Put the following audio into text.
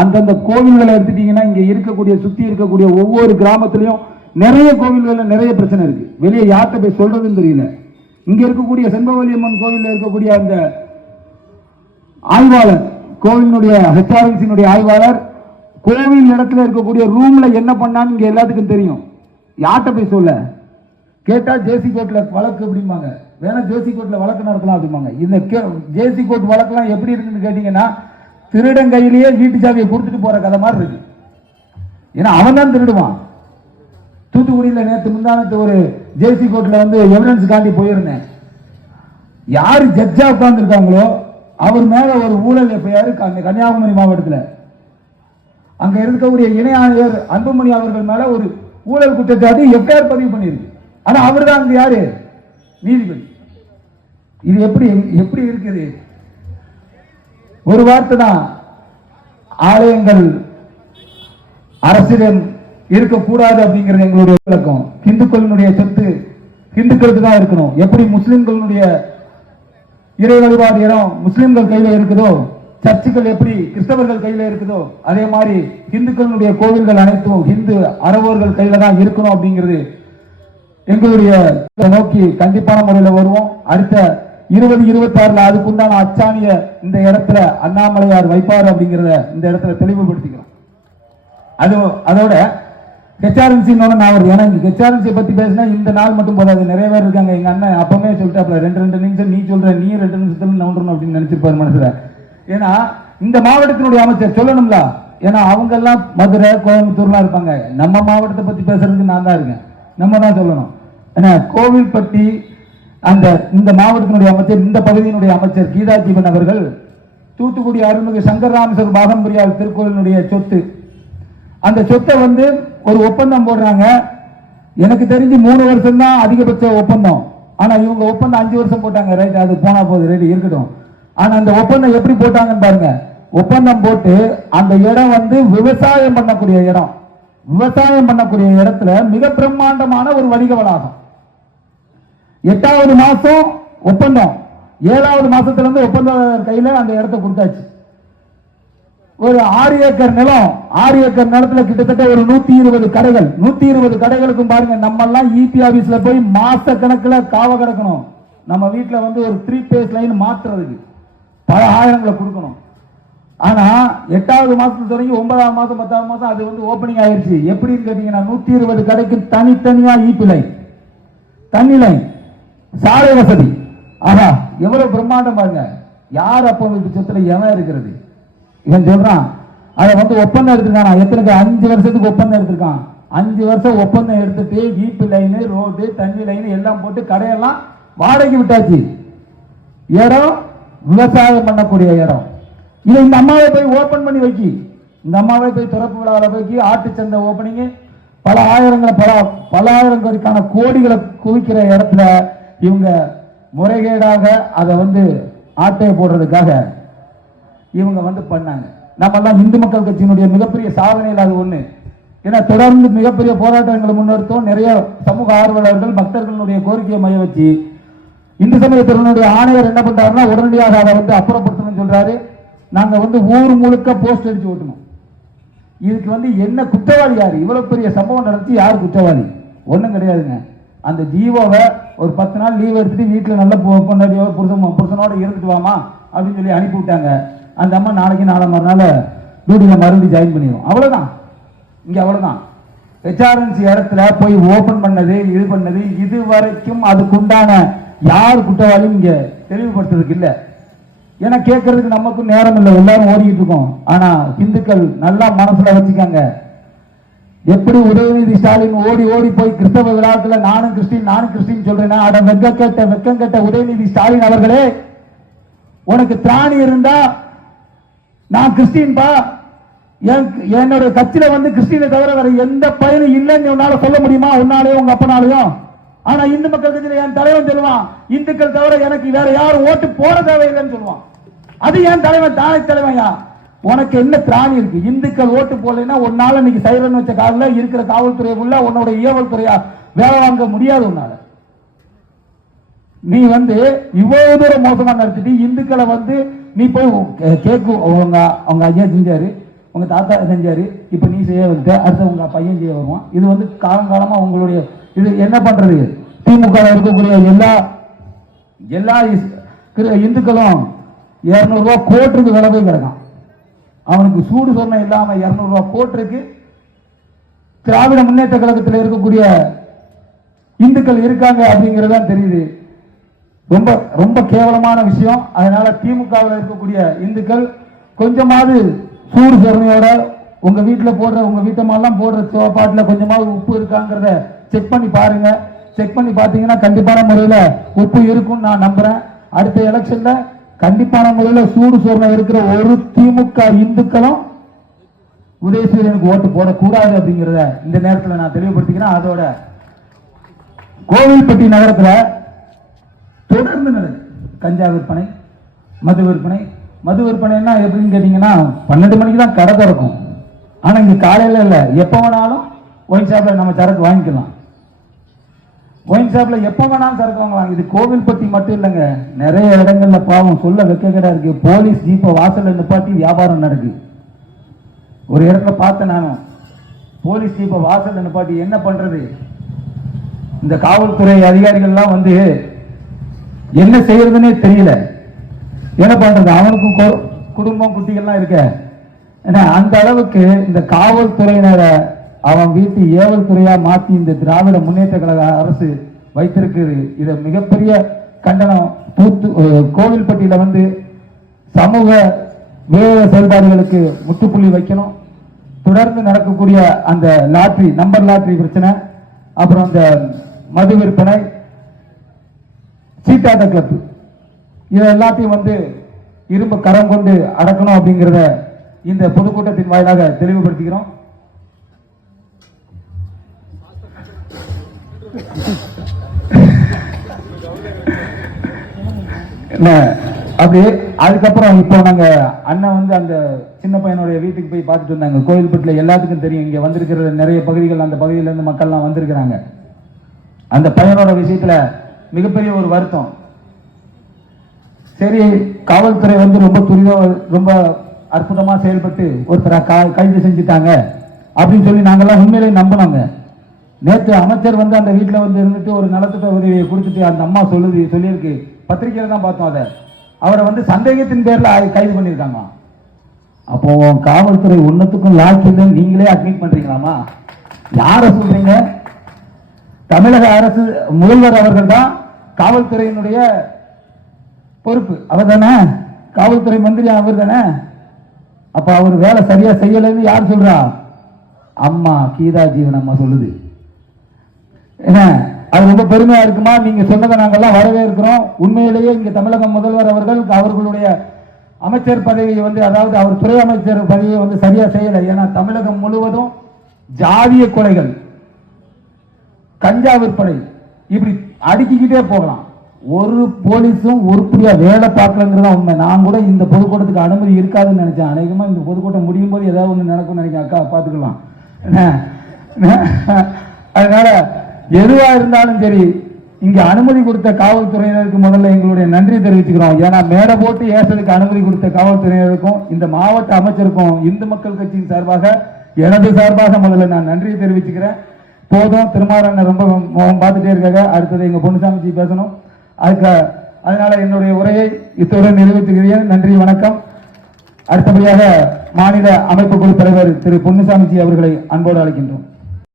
அந்தந்த கோவில்களை எடுத்துட்டீங்கன்னா இங்க இருக்கக்கூடிய சுத்தி இருக்கக்கூடிய ஒவ்வொரு கிராமத்திலையும் நிறைய கோவில்கள்ல நிறைய பிரச்சனை இருக்கு. வெளியே யார்கிட்ட போய் சொல்றதுன்னு தெரியல. இங்க இருக்கக்கூடிய செண்பவல்லியம்மன் கோவில்ல இருக்கக்கூடிய அந்த ஆய்வாளர் கோவிலினுடைய ஹெச்ஆர்என்சியினுடைய ஆய்வாளர் கோவில் இடத்துல இருக்கக்கூடிய ரூம்ல என்ன பண்ணான்னு இங்க எல்லாத்துக்கும் தெரியும். யார்கிட்ட போய் சொல்ல? கேட்டா ஜேசி கோர்ட்ல வழக்கு அப்படிம்பாங்க. வேணா ஜேசி கோர்ட்ல வழக்கு நடத்தலாம் அப்படிம்பாங்க. இந்த ஜேசி கோர்ட் வழக்கெல்லாம் எப்படி இருக்குன்னு கேட்டீங்கன்னா திருடன் கையிலேயே வீட்டு சாவியை கொடுத்துட்டு போற கதை மாதிரி இருக்கு. ஏன்னா அவன் தான் திருடுவான். தூத்துக்குடியில் நேற்று முந்தானத்து ஒரு ஜேசி கோர்ட்டில் வந்து எவிடன்ஸ் காண்டி போயிருந்தேன். யார் ஜட்ஜா உட்கார்ந்துருக்காங்களோ அவர் மேல ஒரு ஊழல் எப்பயாரு கன்னியாகுமரி மாவட்டத்தில். அங்க இருக்கக்கூடிய இணை ஆணையர் அன்புமணி அவர்கள் மேல ஒரு ஊழல் குற்றச்சாட்டு எஃப்ஐஆர் பதிவு பண்ணியிருக்கு. ஆனால் அவர் தான் அங்கே யாரு? நீதிபதி. இது எப்படி எப்படி இருக்குது? ஒரு வார்த்தை தான். ஆலயங்கள் அரசிடம் இருக்கக்கூடாது அப்படிங்கிறது எங்களுடைய விளக்கம். இந்துக்களினுடைய சொத்து இந்துக்களுக்கு தான் இருக்கணும். எப்படி முஸ்லிம்களுடைய இறை வழிபாடு இடம் முஸ்லிம்கள் கையில இருக்குதோ சர்ச்சுகள் எப்படி கிறிஸ்தவர்கள் கையில இருக்குதோ அதே மாதிரி இந்துக்களுடைய கோவில்கள் அனைத்தும் இந்து அறவோர்கள் கையில தான் இருக்கணும் அப்படிங்கிறது எங்களுடைய நோக்கி கண்டிப்பான முறையில் வருவோம். அடுத்த இருபது இருபத்தி ஆறுல அதுக்குண்டான அச்சாணிய இந்த இடத்துல அண்ணாமலையார் வைப்பார் அப்படிங்கிறத இந்த இடத்துல தெளிவுபடுத்திக்கிறோம் அது அதோட ஹெச்ஆர்என்சி நான் ஒரு எனக்கு ஹெச்ஆர்என்சி பத்தி பேசினா இந்த நாள் மட்டும் போதாது. நிறைய பேர் இருக்காங்க. எங்க அண்ணன் அப்பவே சொல்லிட்டாப்ல ரெண்டு ரெண்டு நிமிஷம் நீ சொல்ற நீ ரெண்டு நிமிஷத்துல நவுண்டணும் அப்படின்னு நினைச்சிருப்பாரு மனசுல. ஏன்னா இந்த மாவட்டத்தினுடைய அமைச்சர் சொல்லணும்ல. ஏன்னா அவங்க எல்லாம் மதுரை கோயம்புத்தூர்லாம் இருப்பாங்க. நம்ம மாவட்டத்தை பத்தி பேசுறதுக்கு நான் தான் இருக்கேன். நம்ம தான் சொல்லணும். ஏன்னா கோவில்பட்டி அந்த இந்த மாவட்டத்தினுடைய அமைச்சர் இந்த பகுதியினுடைய அமைச்சர் கீதா ஜீவன் அவர்கள் தூத்துக்குடி அருள்மிகு சங்கர் ராமேஸ்வரர் பாகம்பிரியால் திருக்கோயிலினுடைய சொத்து. அந்த சொத்தை வந்து ஒரு ஒப்பந்தம் போடுறாங்க. எனக்கு தெரிஞ்சு மூணு வருஷம் தான் அதிகபட்ச ஒப்பந்தம். ஆனால் இவங்க ஒப்பந்தம் அஞ்சு வருஷம் போட்டாங்க. ரைட் அது போனா போகுது. ரெடி இருக்கட்டும். ஆனால் அந்த ஒப்பந்தம் எப்படி போட்டாங்கன்னு பாருங்க. ஒப்பந்தம் போட்டு அந்த இடம் வந்து விவசாயம் பண்ணக்கூடிய இடம். விவசாயம் பண்ணக்கூடிய இடத்துல மிக பிரம்மாண்டமான ஒரு வணிக வளாகம். எட்டாவது மாசம் ஒப்பந்தம். ஏழாவது மாசத்துல இருந்து கையில் கையில அந்த இடத்த கொடுத்தாச்சு. ஒரு ஆறு ஏக்கர் நிலம் ஆறு ஏக்கர் நிலத்துல கிட்டத்தட்ட ஒரு நூத்தி இருபது கடைகள். நூத்தி இருபது கடைகளுக்கும் பாருங்க நம்ம எல்லாம் இபி ஆபீஸ்ல போய் மாச கணக்குல காவ கிடக்கணும் நம்ம வீட்டுல வந்து ஒரு த்ரீ பேஸ் லைன் மாத்துறதுக்கு. பல ஆயிரங்களை கொடுக்கணும். ஆனா எட்டாவது மாசத்துல தொடங்கி ஒன்பதாம் மாசம் பத்தாவது மாசம் அது வந்து ஓபனிங் ஆயிடுச்சு எப்படின்னு கேட்டீங்கன்னா நூத்தி இருபது கடைக்கு தனித்தனியா இபி லைன் தண்ணி லைன் சாலை வசதி. ஆஹா எவ்வளவு பிரம்மாண்டம் பாருங்க. யார் அப்போ வீட்டு சொத்துல எவன் இருக்கிறது? இவன் சொல்றான் அதை வந்து ஒப்பந்தம் எடுத்திருக்கான்? எத்தனைக்கு? அஞ்சு வருஷத்துக்கு ஒப்பந்தம் எடுத்திருக்கான். அஞ்சு வருஷம் ஒப்பந்தம் எடுத்துட்டு வீப்பு லைனு ரோடு தண்ணி லைன் எல்லாம் போட்டு கடையெல்லாம் வாடகைக்கு விட்டாச்சு. இடம் விவசாயம் பண்ணக்கூடிய இடம். இதை இந்த அம்மாவை போய் ஓபன் பண்ணி வைக்கி. இந்த அம்மாவை போய் திறப்பு விழாவில் போய் ஆட்டு சந்தை ஓப்பனிங்கு பல ஆயிரங்களை பல பல ஆயிரம் கோடிக்கான கோடிகளை குவிக்கிற இடத்துல இவங்க முறைகேடாக அதை வந்து ஆட்டையை போடுறதுக்காக இவங்க வந்து பண்ணாங்க. நம்மெல்லாம் இந்து மக்கள் கட்சியினுடைய மிகப்பெரிய சாதனையில் அது ஒன்று ஏன்னா தொடர்ந்து மிகப்பெரிய போராட்டங்களை முன்னெடுத்தோம். நிறைய சமூக ஆர்வலர்கள் பக்தர்களுடைய கோரிக்கையை மைய வச்சு இந்து சமயத்தினுடைய ஆணையர் என்ன பண்றாருன்னா உடனடியாக அதை வந்து அப்புறப்படுத்தணும்னு சொல்றாரு. நாங்க வந்து ஊர் முழுக்க போஸ்ட் அடிச்சு ஓட்டணும். இதுக்கு வந்து என்ன குற்றவாளி யாரு? இவ்வளவு பெரிய சம்பவம் நடத்தி யார் குற்றவாளி? ஒன்றும் கிடையாதுங்க. அந்த ஜீவோவை ஒரு பத்து நாள் லீவ் எடுத்துட்டு வீட்டில் நல்ல பொ- பொண்டாட்டியோ புருஷன் புருஷனோட இருந்துட்டு வாமா அப்படின்னு சொல்லி அனுப்பி விட்டாங்க. அந்த அம்மா நாளைக்கு நாளை மறுநாள் டியூட்டியில் மறுபடியும் ஜாயின் பண்ணிடும் அவ்வளோதான் இங்கே அவ்வளோதான் ஹெச்ஆர்என்சி இடத்துல போய் ஓப்பன் பண்ணது இது பண்ணது இது வரைக்கும் அதுக்குண்டான யார் குற்றவாளியும் இங்கே தெளிவுபடுத்துறதுக்கு இல்லை. ஏன்னா கேட்கறதுக்கு நமக்கும் நேரம் இல்லை. எல்லாரும் ஓடிக்கிட்டு இருக்கோம். ஆனால் இந்துக்கள் நல்லா மனசில் வச்சுக்கோங்க. எப்படி உதயநிதி ஸ்டாலின் ஓடி ஓடி போய் கிறிஸ்தவ விழாத்துல நானும் கிறிஸ்டின் நானும் கிறிஸ்டின் சொல்றேன்னா அட வெக்க கேட்ட வெக்கம் கேட்ட உதயநிதி ஸ்டாலின் அவர்களே உனக்கு திராணி இருந்தா நான் கிறிஸ்டின் பா என்- என்னோட கட்சியில வந்து கிறிஸ்டினை தவிர வேற எந்த பயனும் இல்லைன்னு உன்னால சொல்ல முடியுமா? உன்னாலேயும் உங்க அப்பனாலையும். ஆனா இந்து மக்கள் கட்சியில என் தலைவன் சொல்லுவான் இந்துக்கள் தவிர எனக்கு வேற யாரும் ஓட்டு போட தேவையில்லைன்னு சொல்லுவான். அது என் தலைவன் தானே தலைவன் உனக்கு என்ன திராணி இருக்கு? இந்துக்கள் ஓட்டு போடலைன்னா உன்னால இன்னைக்கு சைரன் வச்ச காலில் இருக்கிற காவல்துறை உள்ள உன்னோட ஏவல் துறையா வேலை வாங்க முடியாது உன்னால. நீ வந்து இவ்வளவு தூரம் மோசமா நடத்திட்டு இந்துக்களை வந்து நீ போய் கேக்கு உங்க அவங்க ஐயா செஞ்சாரு உங்க தாத்தா செஞ்சாரு இப்போ நீ செய்ய வந்துட்ட அடுத்து உங்க பையன் செய்ய வருவான். இது வந்து காலங்காலமா உங்களுடைய இது என்ன பண்றது? திமுக இருக்கக்கூடிய எல்லா எல்லா இஸ்- இந்துக்களும் இரநூறுவா கோட்டுக்கு விலை போய் கிடக்கான். அவனுக்கு சூடு சொன்ன இல்லாம இரநூறுவா போட்டிருக்கு திராவிட முன்னேற்ற கழகத்தில் இருக்கக்கூடிய இந்துக்கள் இருக்காங்க அப்படிங்கறதுதான் தெரியுது. ரொம்ப ரொம்ப கேவலமான விஷயம். அதனால திமுகவில் இருக்கக்கூடிய இந்துக்கள் கொஞ்சமாவது சூடு சொரணையோட உங்க வீட்டில் போடுற உங்க வீட்டமெல்லாம் போடுற சோப்பாட்டில் கொஞ்சமாவது உப்பு இருக்காங்கிறத செக் பண்ணி பாருங்க. செக் பண்ணி பார்த்தீங்கன்னா கண்டிப்பான முறையில் உப்பு இருக்கும்னு நான் நம்புறேன். அடுத்த எலெக்ஷனில் கண்டிப்பான முதல்ல சூடு சோர்ணம் இருக்கிற ஒரு திமுக இந்துக்களும் உதயசூரியனுக்கு ஓட்டு போடக்கூடாது அப்படிங்கிறத இந்த நேரத்தில் நான் தெளிவுபடுத்திக்கிறேன். அதோட கோவில்பட்டி நகரத்தில் தொடர்ந்து நடக்குது. கஞ்சா விற்பனை மது விற்பனை. மது விற்பனைன்னா எப்படின்னு கேட்டிங்கன்னா பன்னெண்டு மணிக்கு தான் கடை திறக்கும். ஆனால் இங்கே காலையில் இல்லை. எப்போ வேணாலும் ஒயின் ஷாப்பில் நம்ம சரக்கு வாங்கிக்கலாம். ஒயின் ஷாப்பில் எப்போ வேணாலும் சரக்கு வாங்கலாம். இது கோவில்பட்டி மட்டும் இல்லைங்க. நிறைய இடங்கள்ல பாவம். சொல்ல வெக்கக்கடா இருக்கு. போலீஸ் ஜீப்பை வாசலில் நிப்பாட்டி வியாபாரம் நடக்குது ஒரு இடத்துல பார்த்தேன் நானும் போலீஸ் ஜீப்பை வாசலில் நிப்பாட்டி என்ன பண்ணுறது இந்த காவல்துறை அதிகாரிகள்லாம் வந்து என்ன செய்யறதுன்னே தெரியல. என்ன பண்ணுறது அவனுக்கும் குடும்பம் குட்டிகள்லாம் இருக்க. ஏன்னா அந்த அளவுக்கு இந்த காவல்துறையினரை அவன் வீட்டு ஏவல் துறையா மாத்தி இந்த திராவிட முன்னேற்ற கழக அரசு வைத்திருக்குது இதை மிகப்பெரிய கண்டனம் தூத்து கோவில்பட்டியில வந்து சமூக விரோத செயல்பாடுகளுக்கு முற்றுப்புள்ளி வைக்கணும். தொடர்ந்து நடக்கக்கூடிய அந்த லாட்ரி நம்பர் லாட்ரி பிரச்சனை அப்புறம் அந்த மது விற்பனை சீட்டாட்ட கிளப் இது எல்லாத்தையும் வந்து இரும்பு கரம் கொண்டு அடக்கணும் அப்படிங்கிறத இந்த பொதுக்கூட்டத்தின் வாயிலாக தெளிவுபடுத்திக்கிறோம். என்ன அப்படி அதுக்கப்புறம் இப்போ நாங்கள் அண்ணன் வந்து அந்த சின்ன பையனுடைய வீட்டுக்கு போய் பார்த்துட்டு வந்தாங்க. கோயில்பட்டில் எல்லாத்துக்கும் தெரியும். இங்கே வந்திருக்கிற நிறைய பகுதிகள் அந்த பகுதியிலேருந்து மக்கள்லாம் வந்திருக்கிறாங்க. அந்த பையனோட விஷயத்தில் மிகப்பெரிய ஒரு வருத்தம். சரி காவல்துறை வந்து ரொம்ப துரித ரொம்ப அற்புதமாக செயல்பட்டு ஒருத்தரை கா- கைது செஞ்சுட்டாங்க. அப்படின்னு சொல்லி நாங்கெல்லாம் உண்மையிலேயே நம்பினோங்க. நேற்று அமைச்சர் வந்து அந்த வீட்டில் வந்து இருந்துட்டு ஒரு நலத்திட்ட உதவியை கொடுத்துட்டு அந்த அம்மா சொல்லுது சொல்லியிருக்கு. பத்திரிகையில் தான் பார்த்தோம் அதை. அவரை வந்து சந்தேகத்தின் பேரில் கைது பண்ணியிருக்காங்க அப்போ காவல்துறை ஒன்னத்துக்கும் லாஸ்ட் நீங்களே அட்மிட் பண்ணுறீங்களாமா யாரை சொல்றீங்க? தமிழக அரசு முதல்வர் அவர்கள் தான் காவல்துறையினுடைய பொறுப்பு. அவர் தானே? காவல்துறை மந்திரி அவர் தானே? அப்போ அவர் வேலை சரியாக செய்யலைன்னு யார் சொல்றா? அம்மா கீதா ஜீவன் அம்மா சொல்லுது. என்ன? அது ரொம்ப பெருமையா இருக்குமா? நீங்க சொன்னதை நாங்கெல்லாம் வரவேற்கிறோம் உண்மையிலேயே இங்க தமிழக முதல்வர் அவர்கள் அவர்களுடைய அமைச்சர் பதவியை வந்து அதாவது அவர் துறை அமைச்சர் பதவியை வந்து சரியா செய்யலை. ஏன்னா தமிழகம் முழுவதும் ஜாதிய கொலைகள் கஞ்சா விற்பனை இப்படி அடுக்கிக்கிட்டே போகலாம். ஒரு போலீஸும் உருப்படியா வேலை பார்க்கலங்கிறது உண்மை. நான் கூட இந்த பொதுக்கூட்டத்துக்கு அனுமதி இருக்காதுன்னு நினைச்சேன். அநேகமா இந்த பொதுக்கூட்டம் முடியும் போது ஏதாவது ஒன்று நடக்கும்னு நினைக்கிறேன். அக்கா பார்த்துக்கலாம். என்ன? அதனால எதுவா இருந்தாலும் சரி இங்க அனுமதி கொடுத்த காவல்துறையினருக்கு முதல்ல எங்களுடைய நன்றி தெரிவிச்சுக்கிறோம். ஏன்னா மேடை போட்டு ஏசலுக்கு அனுமதி கொடுத்த காவல்துறையினருக்கும் இந்த மாவட்ட அமைச்சருக்கும் இந்து மக்கள் கட்சியின் சார்பாக எனது சார்பாக முதல்ல நான் நன்றியை தெரிவிச்சுக்கிறேன். போதும் திருமாவளவன் ரொம்ப முகம் பார்த்துட்டே இருக்காங்க. அடுத்தது எங்க பொன்னுசாமிஜி பேசணும். அதுக்கு அதனால என்னுடைய உரையை இத்துடன் நிறைவேற்றுகிறேன். நன்றி வணக்கம். அடுத்தபடியாக மாநில அமைப்பு குழு தலைவர் திரு பொன்னுசாமிஜி அவர்களை அன்போடு அழைக்கின்றோம்.